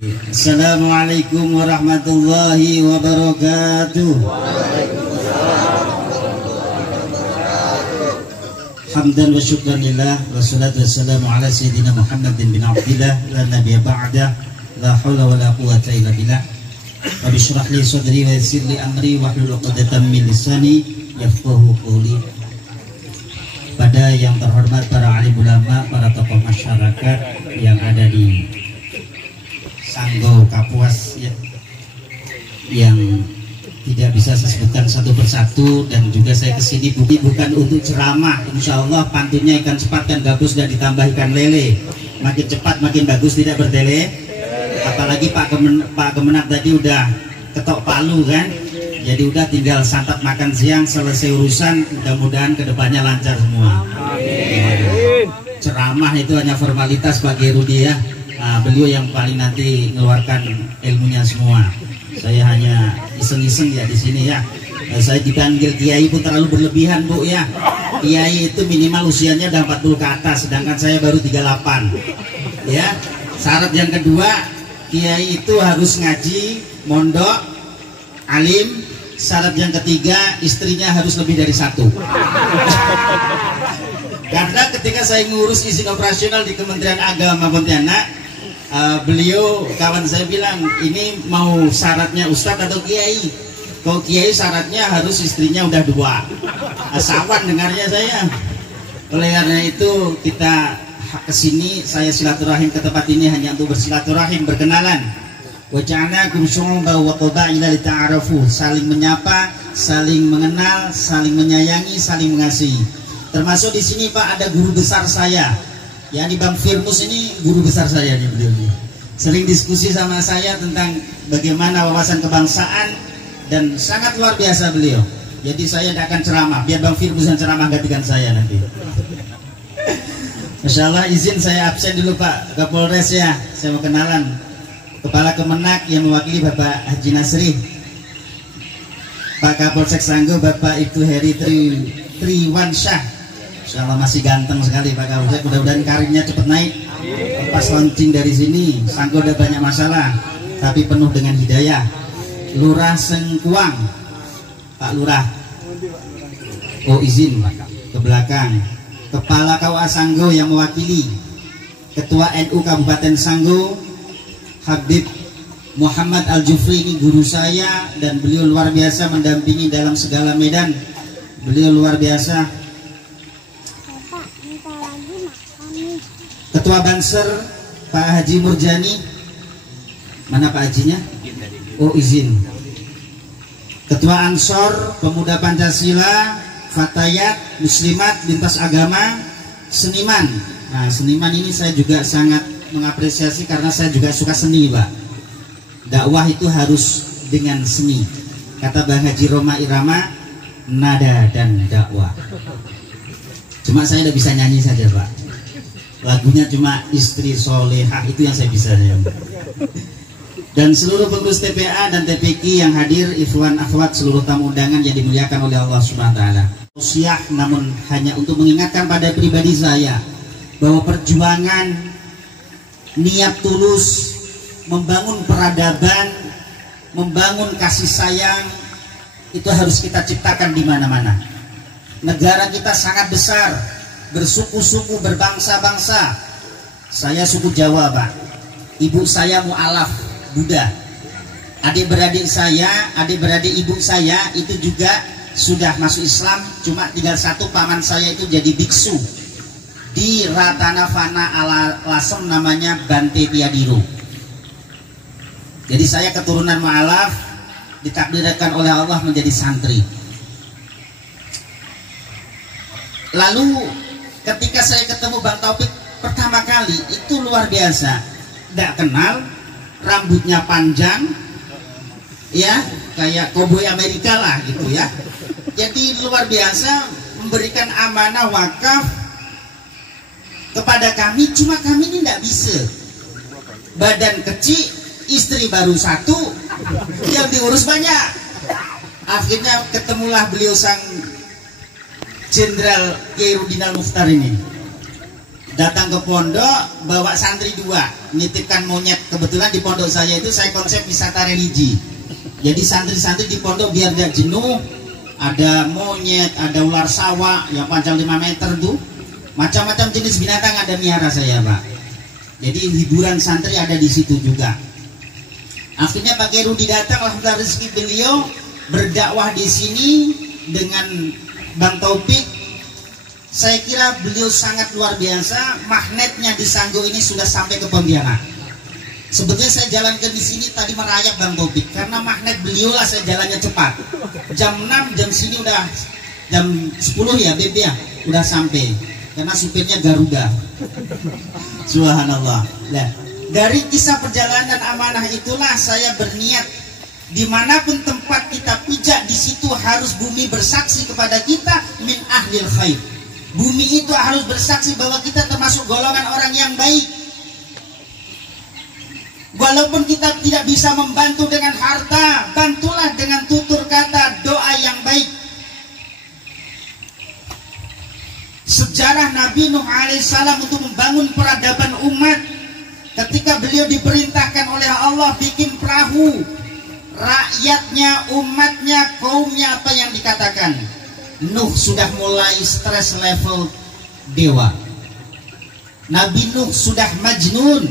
Assalamualaikum warahmatullahi wabarakatuh. Hamdan wa syukran lillah wassalatu wassalamu ala sayyidina Muhammadin bin Abdillah la nabiyya ba'dah la haula wa la quwwata illa billah. Rabbi shrah li sadri wa yassir li amri wahlul 'uqdatam min lisani yafqahu qawli. Pada yang terhormat para alim ulama, para tokoh masyarakat yang ada di Sanggo Kapuas ya, yang tidak bisa saya sebutkan satu persatu, dan juga saya kesini bukan untuk ceramah. Insya Allah pantunnya ikan cepat kan bagus dan ditambah ikan lele, makin cepat makin bagus, tidak bertele. Apalagi Pak Kemenak tadi udah ketok palu kan, jadi udah tinggal santap makan siang selesai urusan. Mudah-mudahan kedepannya lancar semua. Amin. Ceramah itu hanya formalitas bagi Rudi ya. Beliau yang paling nanti mengeluarkan ilmunya semua. Saya hanya iseng-iseng ya di sini ya. Saya dipanggil kiai pun terlalu berlebihan Bu ya. Kiai itu minimal usianya udah 40 ke atas, sedangkan saya baru 38 ya. Syarat yang kedua, kiai itu harus ngaji, mondok, alim. Syarat yang ketiga, istrinya harus lebih dari satu. Karena ketika saya ngurus izin operasional di Kementerian Agama Pontianak, beliau kawan saya bilang, ini mau syaratnya ustadz atau kiai? Kalau kiai syaratnya harus istrinya udah 2. Asawan dengarnya saya. Oleh karena itu kita kesini, saya silaturahim ke tempat ini hanya untuk bersilaturahim, berkenalan. Waja'alnakum syu'uban wa qabaila lita'arafu, saling menyapa, saling mengenal, saling menyayangi, saling mengasihi. Termasuk di sini Pak ada guru besar saya. Ya, ini Bang Firmus ini guru besar saya nih, beliau ini. Sering diskusi sama saya tentang bagaimana wawasan kebangsaan, dan sangat luar biasa beliau. Jadi saya tidak akan ceramah, biar Bang Firmus yang ceramah gantikan saya nanti. Masya Allah, izin saya absen dulu Pak Kapolres ya. Saya mau kenalan Kepala Kemenak yang mewakili Bapak Haji Nasri, Pak Kapolsek Sanggo Bapak Ibtu Heri Triwansyah. Insya Allah masih ganteng sekali Pak Kapolsek, mudah-mudahan karirnya cepat naik. Pas launching dari sini, Sanggo udah banyak masalah, tapi penuh dengan hidayah. Lurah Sengkuang, Pak Lurah. Oh izin ke belakang. Kepala KUA Sanggo yang mewakili Ketua NU Kabupaten Sanggo, Habib Muhammad Al-Jufri, ini guru saya dan beliau luar biasa mendampingi dalam segala medan. Beliau luar biasa. Ketua Banser Pak Haji Murjani, mana Pak Hajinya? Oh izin. Ketua Ansor Pemuda Pancasila, Fatayat, Muslimat, Lintas Agama, Seniman. Nah seniman ini saya juga sangat mengapresiasi karena saya juga suka seni Pak. Dakwah itu harus dengan seni. Kata Bang Haji Roma Irama, nada dan dakwah. Cuma saya tidak bisa nyanyi saja Pak. Lagunya cuma Istri Solehah, itu yang saya bisa ya. Dan seluruh pengurus TPA dan TPQ yang hadir, ikhwan akhwat, seluruh tamu undangan yang dimuliakan oleh Allah Subhanahu wa taala. Usiah namun hanya untuk mengingatkan pada pribadi saya bahwa perjuangan niat tulus membangun peradaban, membangun kasih sayang itu harus kita ciptakan di mana-mana. Negara kita sangat besar, bersuku-suku, berbangsa-bangsa. Saya suku Jawa Pak, ibu saya mu'alaf Buddha, adik-beradik saya, adik-beradik ibu saya itu juga sudah masuk Islam. Cuma tinggal satu, paman saya itu jadi biksu di Ratanavana Lasem, namanya Bante Piadiro. Jadi saya keturunan mu'alaf, ditakdirkan oleh Allah menjadi santri. Lalu ketika saya ketemu Bang Taufik pertama kali, itu luar biasa. Tidak kenal, rambutnya panjang ya, kayak koboi Amerika lah gitu ya. Jadi luar biasa, memberikan amanah wakaf kepada kami. Cuma kami ini tidak bisa, badan kecil, istri baru satu, yang diurus banyak. Akhirnya ketemulah beliau sang Jenderal Kiai Rudin Al-Mukhtar ini. datang ke pondok bawa santri 2, nitipkan monyet. Kebetulan di pondok saya itu saya konsep wisata religi. Jadi santri-santri di pondok biar gak jenuh, ada monyet, ada ular sawah yang panjang 5 meter tuh, macam-macam jenis binatang ada miara saya, Pak. Jadi hiburan santri ada di situ juga. Akhirnya Pak Kiai Rudi datang, alhamdulillah rezeki beliau berdakwah di sini dengan Bang Taufik. Saya kira beliau sangat luar biasa. Magnetnya di Sanggo ini sudah sampai ke Pontianak. Sebetulnya saya jalankan di sini tadi merayap Bang Taufik, karena magnet beliau lah saya jalannya cepat. Jam 6 jam sini udah jam 10 ya Beb ya, udah sampai. Karena supirnya Garuda. Subhanallah. Nah, dari kisah perjalanan amanah itulah saya berniat, dimanapun tempat kita pijak di situ harus bumi bersaksi kepada kita min ahlil khair. Bumi itu harus bersaksi bahwa kita termasuk golongan orang yang baik. Walaupun kita tidak bisa membantu dengan harta, bantulah dengan tutur kata, doa yang baik. Sejarah Nabi Nuh alaihissalam untuk membangun peradaban umat, ketika beliau diperintahkan oleh Allah bikin perahu, rakyatnya, umatnya, kaumnya apa yang dikatakan? Nuh sudah mulai stres level dewa. Nabi Nuh sudah majnun,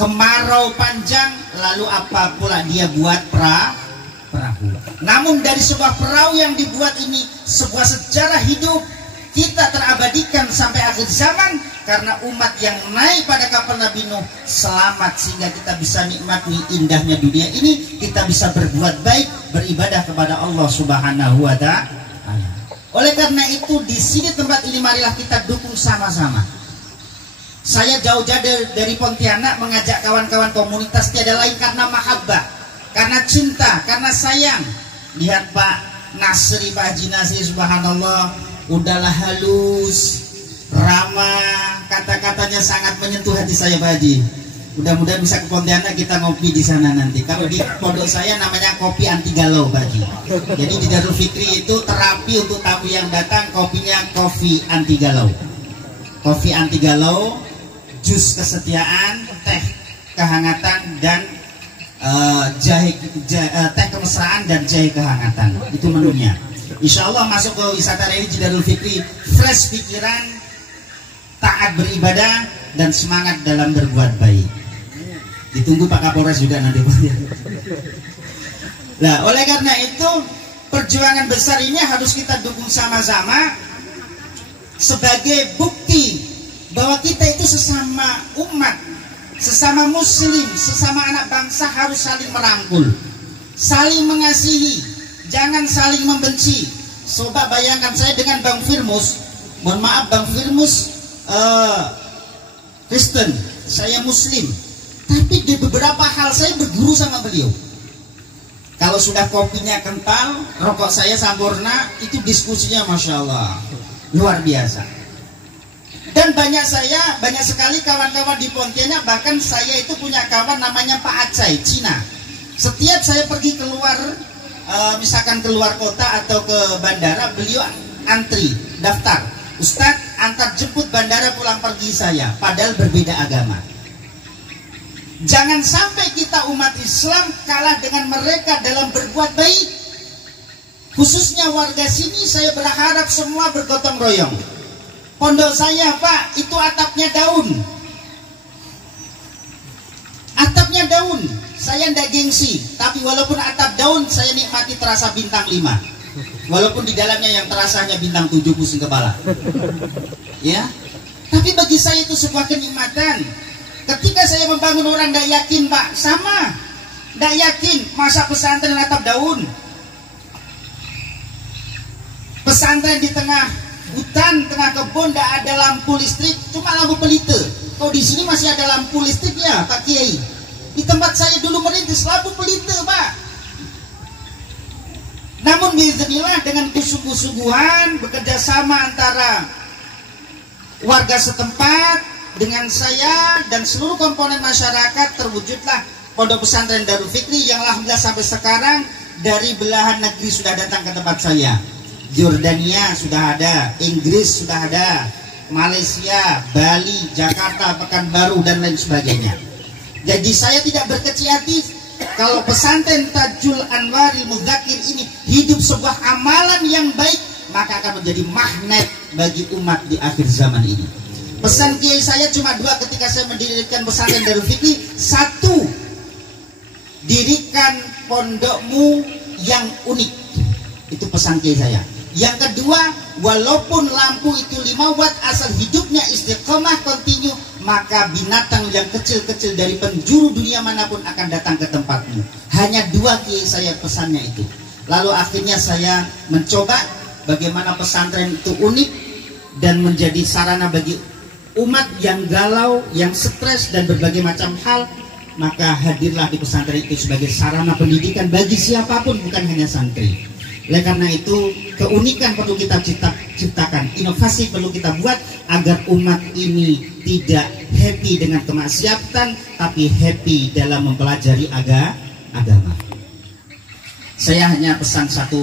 kemarau panjang, lalu apa pula dia buat perahu. Namun dari sebuah perahu yang dibuat ini sebuah sejarah hidup kita terabadikan sampai akhir zaman, karena umat yang naik pada kapal Nabi Nuh selamat, sehingga kita bisa nikmati indahnya dunia ini, kita bisa berbuat baik, beribadah kepada Allah Subhanahu wa ta'ala. Oleh karena itu di sini tempat ini marilah kita dukung sama-sama. Saya jauh-jauh dari Pontianak mengajak kawan-kawan komunitas tiada lain karena mahabbah, karena cinta, karena sayang. Lihat Pak Nasri, Pak Haji Nasri, subhanallah, udahlah halus, ramah, kata-katanya sangat menyentuh hati saya Pak Haji. Mudah-mudahan bisa ke Pontianak, kita ngopi di sana nanti. Kalau di pondok saya namanya kopi anti galau Pak Haji. Jadi di Darul Fikri itu terapi untuk tamu yang datang, kopinya kopi anti galau. Kopi anti galau, jus kesetiaan, teh kehangatan, dan teh kemesraan dan jahe kehangatan. Itu menunya. Insya Allah masuk ke wisata religi Darul Fikri, fresh pikiran, taat beribadah, dan semangat dalam berbuat baik. Ditunggu Pak Kapolres juga nanti. Nah, oleh karena itu perjuangan besar ini harus kita dukung sama-sama sebagai bukti bahwa kita itu sesama umat, sesama muslim, sesama anak bangsa harus saling merangkul, saling mengasihi, jangan saling membenci. Coba bayangkan saya dengan Bang Firmus, mohon maaf Bang Firmus Kristen, saya muslim, tapi di beberapa hal saya berguru sama beliau. Kalau sudah kopinya kental, rokok saya sampurna, itu diskusinya Masya Allah luar biasa. Dan banyak sekali kawan-kawan di Pontianak, bahkan saya itu punya kawan namanya Pak Acai, Cina. Setiap saya pergi keluar, misalkan keluar kota atau ke bandara, beliau antri, daftar, Ustadz antar jemput bandara pulang pergi saya, padahal berbeda agama. Jangan sampai kita umat Islam kalah dengan mereka dalam berbuat baik. Khususnya warga sini, saya berharap semua bergotong royong. Pondok saya Pak, itu atapnya daun. Atapnya daun, saya ndak gengsi, tapi walaupun atap daun, saya nikmati terasa bintang 5. Walaupun di dalamnya yang terasa hanya bintang 7 pusing kepala. Ya, tapi bagi saya itu sebuah kenikmatan. Ketika saya membangun orang ndak yakin Pak, sama, ndak yakin masa pesantren atap daun. Pesantren di tengah hutan, tengah kebun, ndak ada lampu listrik, cuma lampu pelite. Kok di sini masih ada lampu listriknya Pak Kiai? Di tempat saya dulu merintis lampu pelite Pak. Namun bismillah dengan kesungguh-sungguhan bekerja sama antara warga setempat dengan saya dan seluruh komponen masyarakat, terwujudlah Pondok Pesantren Darul Fikri yang alhamdulillah sampai sekarang dari belahan negeri sudah datang ke tempat saya. Jordania sudah ada, Inggris sudah ada, Malaysia, Bali, Jakarta, Pekanbaru, dan lain sebagainya. Jadi saya tidak berkecil hati kalau pesantren Tajul Anwaril Mudzakir ini hidup sebuah amalan yang baik, maka akan menjadi magnet bagi umat di akhir zaman ini. Pesan kiai saya cuma dua ketika saya mendirikan pesantren Darul Fikri. Satu, dirikan pondokmu yang unik. Itu pesan kiai saya. Yang kedua, walaupun lampu itu 5 watt, asal hidupnya istiqomah kontinu, maka binatang yang kecil-kecil dari penjuru dunia manapun akan datang ke tempatmu. Hanya dua kiai saya pesannya itu. Lalu akhirnya saya mencoba bagaimana pesantren itu unik dan menjadi sarana bagi umat yang galau, yang stres dan berbagai macam hal. Maka hadirlah di pesantren itu sebagai sarana pendidikan bagi siapapun, bukan hanya santri. Oleh karena itu, keunikan perlu kita ciptakan, inovasi perlu kita buat agar umat ini tidak happy dengan kemaksiatan, tapi happy dalam mempelajari agama. Saya hanya pesan satu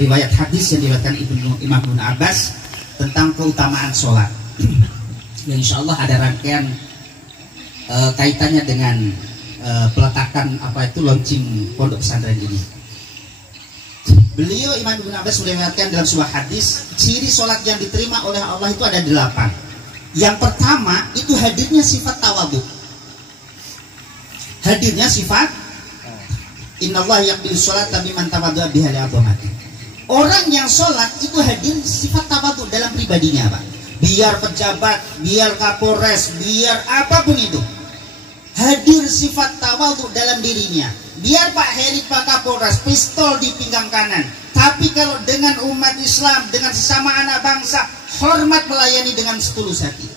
riwayat hadis yang diriwayatkan Imam Ibnu Abbas tentang keutamaan sholat. Ya, insya Allah ada rangkaian kaitannya dengan peletakan launching pondok pesantren ini. Beliau Imam Ibnu Abbas meriwayatkan dalam sebuah hadis, ciri sholat yang diterima oleh Allah itu ada 8. Yang pertama itu hadirnya sifat tawadhu. Hadirnya sifat innallaha yaqbilu sholata biman tawaddu'a biha li'azamati. Orang yang sholat itu hadir sifat tawadhu dalam pribadinya, Pak. Biar pejabat, biar kapolres, biar apapun itu, hadir sifat tawadhu dalam dirinya. Biar Pak Heri, Pak Kapolres, pistol di pinggang kanan, tapi kalau dengan umat Islam, dengan sesama anak bangsa, hormat melayani dengan setulus hati.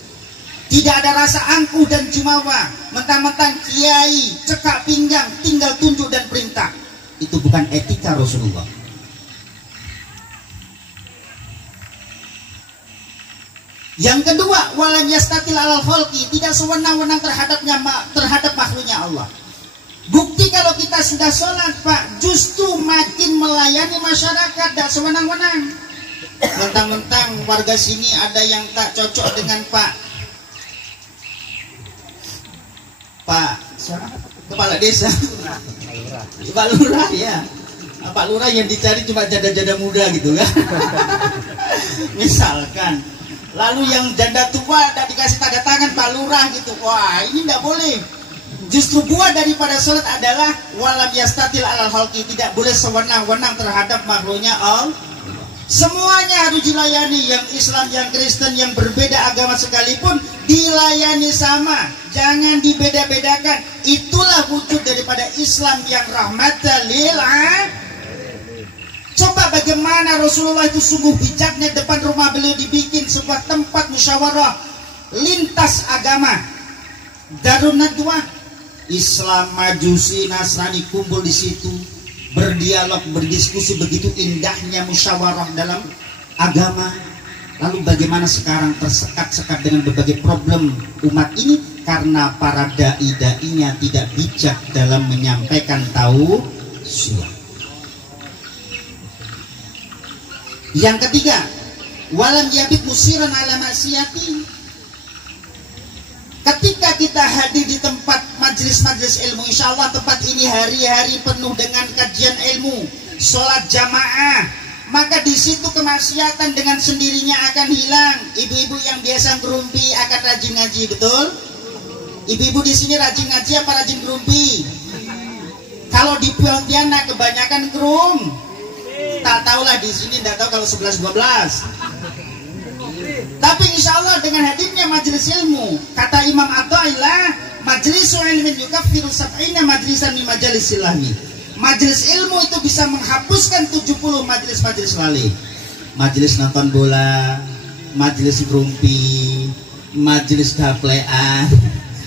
Tidak ada rasa angkuh dan jumawa, mentang-mentang kiai, cekak pinggang, tinggal tunjuk dan perintah. Itu bukan etika Rasulullah. Yang kedua, walam yastatil alal khalqi, tidak sewenang-wenang terhadap makhluknya Allah. Bukti kalau kita sudah sholat, Pak, justru makin melayani masyarakat, tidak sewenang-wenang. Mentang-mentang warga sini ada yang tak cocok dengan Pak kepala desa, Pak Lurah, ya. Pak Lurah yang dicari cuma janda-janda muda gitu kan. Misalkan. Lalu yang janda tua tidak dikasih tanda tangan Pak Lurah gitu. Wah, ini tidak boleh. Justru buah daripada sholat adalah walam yastatil alal khalqi, tidak boleh sewenang-wenang terhadap makhluknya Allah. Semuanya harus dilayani, yang Islam, yang Kristen, yang berbeda agama sekalipun dilayani sama, jangan dibeda-bedakan. Itulah wujud daripada Islam yang rahmatan lil alamin. Coba bagaimana Rasulullah itu sungguh bijaknya, depan rumah beliau dibikin sebuah tempat musyawarah lintas agama, Darun Nadwah. Islam, Majusi, Nasrani kumpul di situ, berdialog, berdiskusi, begitu indahnya musyawarah dalam agama. Lalu bagaimana sekarang tersekat-sekat dengan berbagai problem umat ini karena para dai-dainya tidak bijak dalam menyampaikan tausiah. Yang ketiga, walam yabit musiran ala maksiati. Ketika kita hadir di tempat majelis-majelis ilmu, insya Allah tempat ini hari-hari penuh dengan kajian ilmu, sholat jamaah, maka di situ kemaksiatan dengan sendirinya akan hilang. Ibu-ibu yang biasa ngerumpi akan rajin ngaji, betul? Ibu-ibu di sini rajin ngaji apa rajin ngerumpi? Kalau di Pontianak kebanyakan kerum. Tak tahulah di sini, tidak tahu kalau 11-12. Tapi insya Allah dengan hadirnya majelis ilmu, kata Imam Athaillah, majlisu ilmin yukaffiru sab'ina majlisan min majalisil lahwi. Majelis ilmu itu bisa menghapuskan 70 majelis-majelis lalai. Majelis nonton bola, majelis berumpi, majelis gaplean,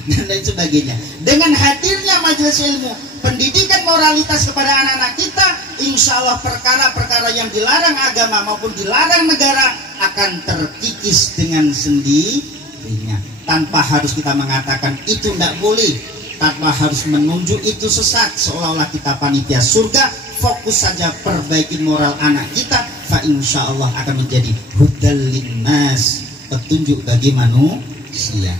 dan lain sebagainya. Dengan hadirnya majelis ilmu, pendidikan moralitas kepada anak-anak kita, insya Allah perkara-perkara yang dilarang agama maupun dilarang negara akan terkikis dengan sendirinya, tanpa harus kita mengatakan itu tidak boleh, tanpa harus menunjuk itu sesat, seolah-olah kita panitia surga. Fokus saja perbaiki moral anak kita, fa insya Allah akan menjadi hudal linnas petunjuk bagi manusia.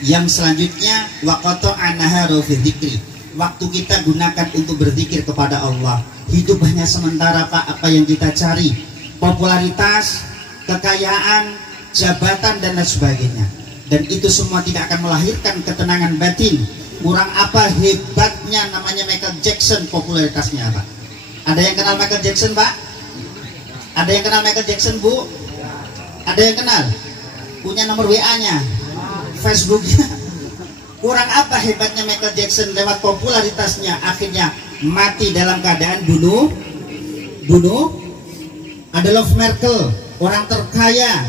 Yang selanjutnya waqata anaharu fi dzikri. Waktu kita gunakan untuk berzikir kepada Allah. Hidup hanya sementara Pak, apa yang kita cari? Popularitas, kekayaan, jabatan dan lain sebagainya. Dan itu semua tidak akan melahirkan ketenangan batin. Kurang apa hebatnya namanya Michael Jackson popularitasnya Pak? Ada yang kenal Michael Jackson Pak? Ada yang kenal Michael Jackson Bu? Ada yang kenal? Punya nomor WA-nya, Facebooknya. Kurang apa hebatnya Michael Jackson lewat popularitasnya akhirnya mati dalam keadaan bunuh. Ada Love Merkel, orang terkaya,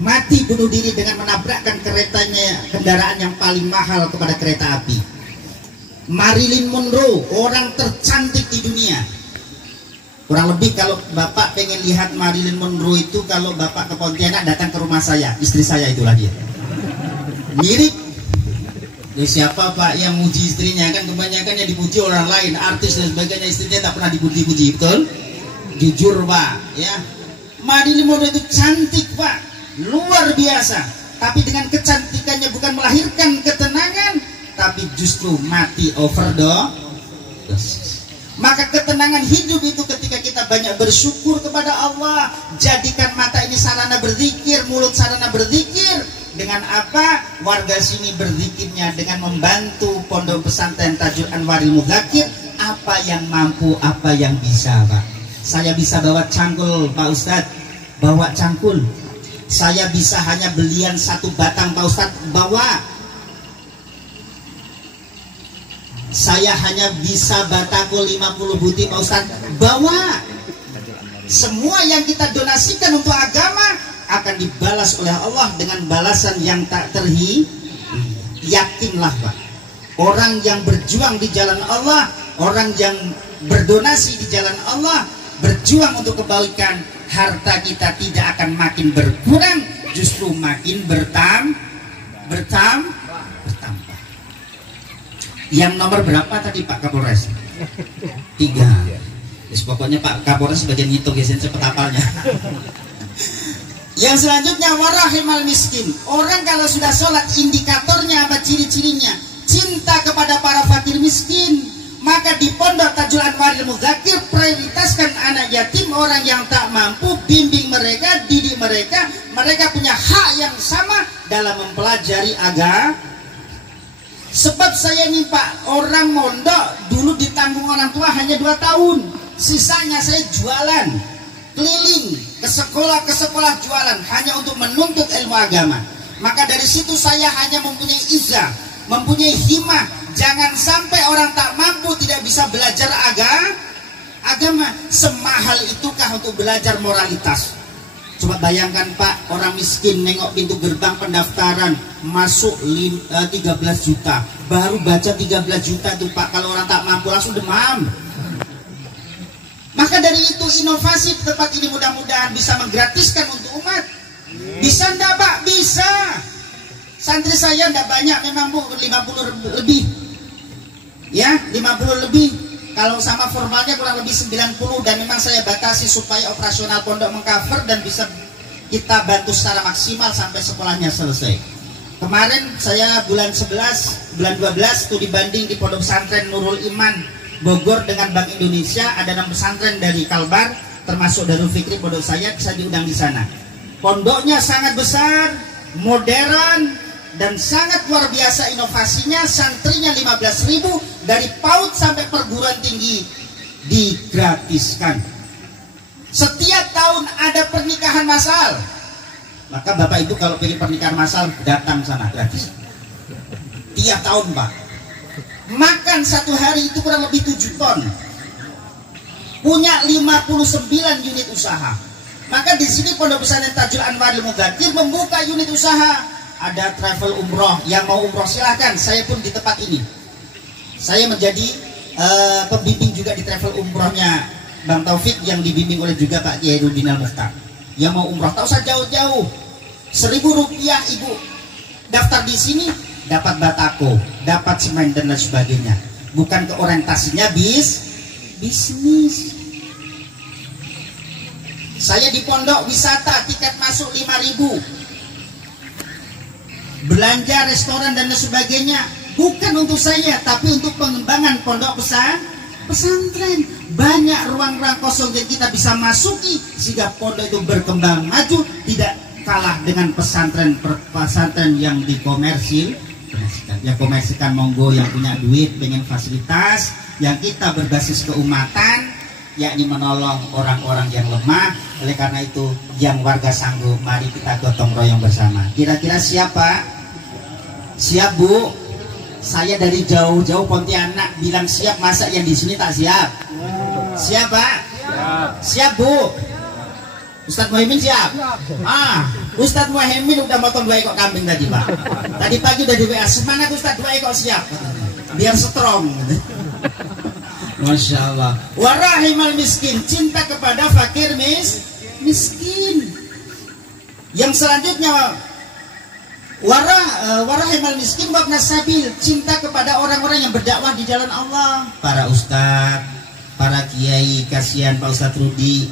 mati bunuh diri dengan menabrakkan kendaraan yang paling mahal kepada kereta api. Marilyn Monroe, orang tercantik di dunia. Kurang lebih kalau Bapak pengen lihat Marilyn Monroe itu, kalau Bapak ke Pontianak datang ke rumah saya, istri saya itulah dia. Mirip. Siapa Pak yang muji istrinya? Kan kebanyakan yang dipuji orang lain, artis dan sebagainya, istrinya tak pernah dipuji-puji, betul? Jujur Pak, ya. Marilyn Monroe itu cantik Pak, luar biasa. Tapi dengan kecantikannya bukan melahirkan ketenangan, tapi justru mati overdose. Maka ketenangan hidup itu ketika kita banyak bersyukur kepada Allah. Jadikan mata ini sarana berzikir, mulut sarana berzikir. Dengan apa? Warga sini berzikirnya dengan membantu Pondok Pesantren Tajul Anwaril Mudzakir. Apa yang mampu, apa yang bisa Pak. Saya bisa bawa cangkul Pak Ustadz, bawa cangkul. Saya bisa hanya belian 1 batang Pak Ustadz, bawa. Saya hanya bisa batako 50 butir Pak Ustadz, bawa. Semua yang kita donasikan untuk agama akan dibalas oleh Allah dengan balasan yang tak yakinlah Pak. Orang yang berjuang di jalan Allah, orang yang berdonasi di jalan Allah, berjuang untuk kebaikan, harta kita tidak akan makin berkurang, justru makin bertambah. Yang nomor berapa tadi Pak Kapolres? 3. Pokoknya Pak Kapolres sebagian ngitung ya, cepet hafalnya. Yang selanjutnya warahimal miskin. Orang kalau sudah sholat, indikatornya apa, ciri-cirinya? Cinta kepada para fakir miskin. Maka di Pondok Tajul Anwaril Mudzakir prioritaskan anak yatim, orang yang tak mampu, bimbing mereka, didik mereka. Mereka punya hak yang sama dalam mempelajari agama. Sebab saya nih Pak, orang mondok dulu ditanggung orang tua hanya 2 tahun. Sisanya saya jualan, keliling ke sekolah jualan hanya untuk menuntut ilmu agama. Maka dari situ saya hanya mempunyai izah, mempunyai himmah. Jangan sampai orang tak mampu tidak bisa belajar agama. Semahal itukah untuk belajar moralitas? Coba bayangkan Pak, orang miskin nengok pintu gerbang pendaftaran masuk 13 juta. Baru baca 13 juta tuh Pak, kalau orang tak mampu langsung demam. Maka dari itu inovasi tempat ini mudah-mudahan bisa menggratiskan untuk umat. Bisa enggak Pak? Bisa. Santri saya enggak banyak memang Bu, 50 lebih. Ya, 50 lebih. Kalau sama formalnya kurang lebih 90, dan memang saya batasi supaya operasional pondok mengcover dan bisa kita bantu secara maksimal sampai sekolahnya selesai. Kemarin saya bulan 11, bulan 12 itu dibanding di Pondok Pesantren Nurul Iman Bogor dengan Bank Indonesia, ada 6 pesantren dari Kalbar, termasuk Darul Fikri pondok saya diundang di sana. Pondoknya sangat besar, modern, dan sangat luar biasa inovasinya. Santrinya 15.000, dari PAUD sampai perguruan tinggi digratiskan. Setiap tahun ada pernikahan massal. Maka Bapak Ibu kalau pengen pernikahan massal datang sana gratis. Tiap tahun Pak. Makan satu hari itu kurang lebih 7 ton. Punya 59 unit usaha. Maka di sini Pondok Pesantren Tajul Anwaril Mudzakir membuka unit usaha. Ada travel umroh, yang mau umroh silahkan. Saya pun di tempat ini. Saya menjadi pembimbing juga di travel umrohnya Bang Taufik, yang dibimbing oleh juga Pak Kiai Rudin Al-Mukhtar. Yang mau umroh tak usah jauh-jauh, 1.000 rupiah Ibu daftar di sini, dapat batako, dapat semen dan lain sebagainya. Bukan ke orientasinya bisnis. Saya di pondok wisata, tiket masuk 5.000. belanja restoran dan sebagainya, bukan untuk saya tapi untuk pengembangan pondok pesantren. Banyak ruang-ruang kosong yang kita bisa masuki sehingga pondok itu berkembang maju, tidak kalah dengan pesantren yang dikomersil. Yang komersilkan monggo, yang punya duit pengen fasilitas, yang kita berbasis keumatan yakni menolong orang-orang yang lemah. Oleh karena itu yang warga sanggup, mari kita gotong royong bersama. Kira-kira siapa? Siap Bu? Saya dari jauh-jauh Pontianak bilang siap, masa yang di sini tak siap? Siap Pak? Siap Bu? Ustadz Muhaimin siap? Ustadz Muhaimin udah motong 2 ekor kambing tadi Pak. Tadi pagi udah di WA, semangat Ustadz 2 ekor siap. Biar strong. Masya Allah. Warahimal miskin, cinta kepada fakir miskin. Yang selanjutnya warahimal miskin wabna sabil, cinta kepada orang-orang yang berdakwah di jalan Allah. Para ustadz, para kiai, kasihan Pak Ustadz Rudi,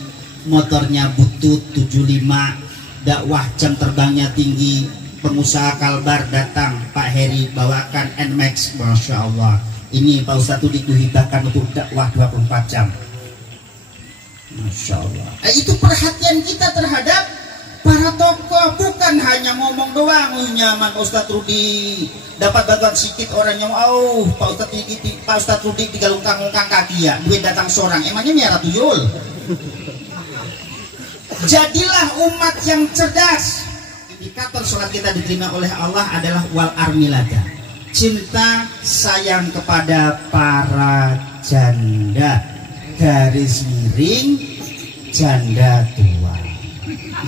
motornya butut 75, dakwah jam terbangnya tinggi, pengusaha Kalbar datang, Pak Heri bawakan NMAX, Masya Allah. Ini Pak Ustadz Rudi dihibahkan untuk dakwah 24 jam. Masya Allah. Itu perhatian kita terhadap para tokoh, bukan hanya ngomong doang. Nyaman Pak Ustadz Rudi dapat bantuan sedikit orangnya, Pak Ustadz Rudi tinggal ungkang-ungkang kaki ya, duit datang seorang, emangnya miara tuyul. Jadilah umat yang cerdas. Indikator sholat kita diterima oleh Allah adalah wal armilada, cinta sayang kepada para janda, garis miring janda tua.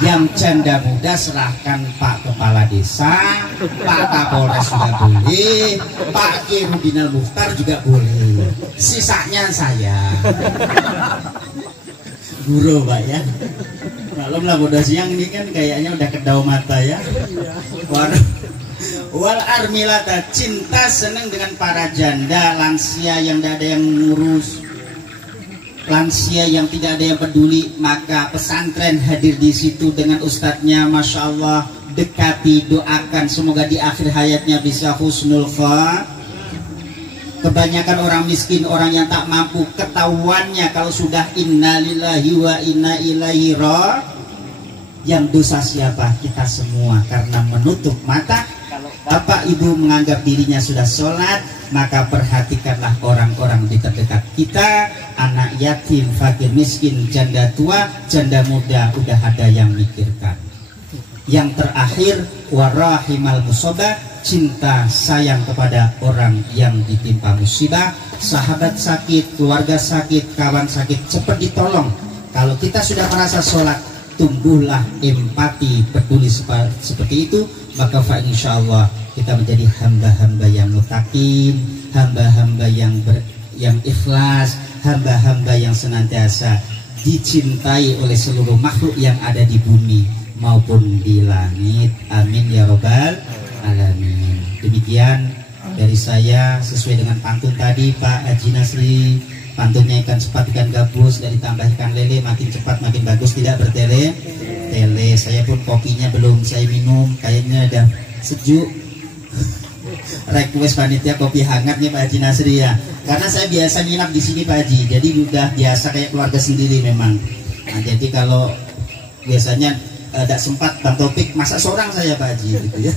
Yang janda muda serahkan Pak Kepala Desa, Pak Kapolres juga boleh, Pak Kirudinal Mukhtar juga boleh, sisanya saya guru Pak ya. Maklum lah udah siang ini kan kayaknya udah kedau mata ya. Wal armilata, cinta senang dengan para janda, lansia yang tidak ada yang ngurus, lansia yang tidak ada yang peduli. Maka pesantren hadir di situ dengan ustadznya, Masya Allah, dekati, doakan semoga di akhir hayatnya bisa husnul khatimah. Kebanyakan orang miskin, orang yang tak mampu, ketahuannya kalau sudah innalillahi wa inna ilaihi raji'un. Yang dosa siapa? Kita semua, karena menutup mata. Kalau Bapak Ibu menganggap dirinya sudah sholat, maka perhatikanlah orang-orang di terdekat kita, anak yatim, fakir miskin, janda tua, janda muda, udah ada yang mikirkan. Yang terakhir, warahimal musibah, cinta sayang kepada orang yang ditimpa musibah, sahabat sakit, keluarga sakit, kawan sakit, cepat ditolong. Kalau kita sudah merasa sholat, tumbuhlah empati, peduli seperti itu, maka insya Allah kita menjadi hamba-hamba yang mutakin, hamba-hamba yang ikhlas, hamba-hamba yang senantiasa dicintai oleh seluruh makhluk yang ada di bumi maupun di langit. Amin ya robbal alamin. Demikian dari saya sesuai dengan pantun tadi Pak Haji Nasri. Pantunnya ikan cepat ikan gabus, dan ditambah ikan lele, makin cepat makin bagus, tidak bertele-tele. Saya pun kopinya belum saya minum, kayaknya udah sejuk. Request panitia kopi hangat nih Pak Haji Nasri ya. Karena saya biasa nginap di sini Pak Haji, jadi udah biasa kayak keluarga sendiri memang. Nah, jadi kalau biasanya tidak sempat Bang Topik masak seorang saya Pak Haji gitu ya.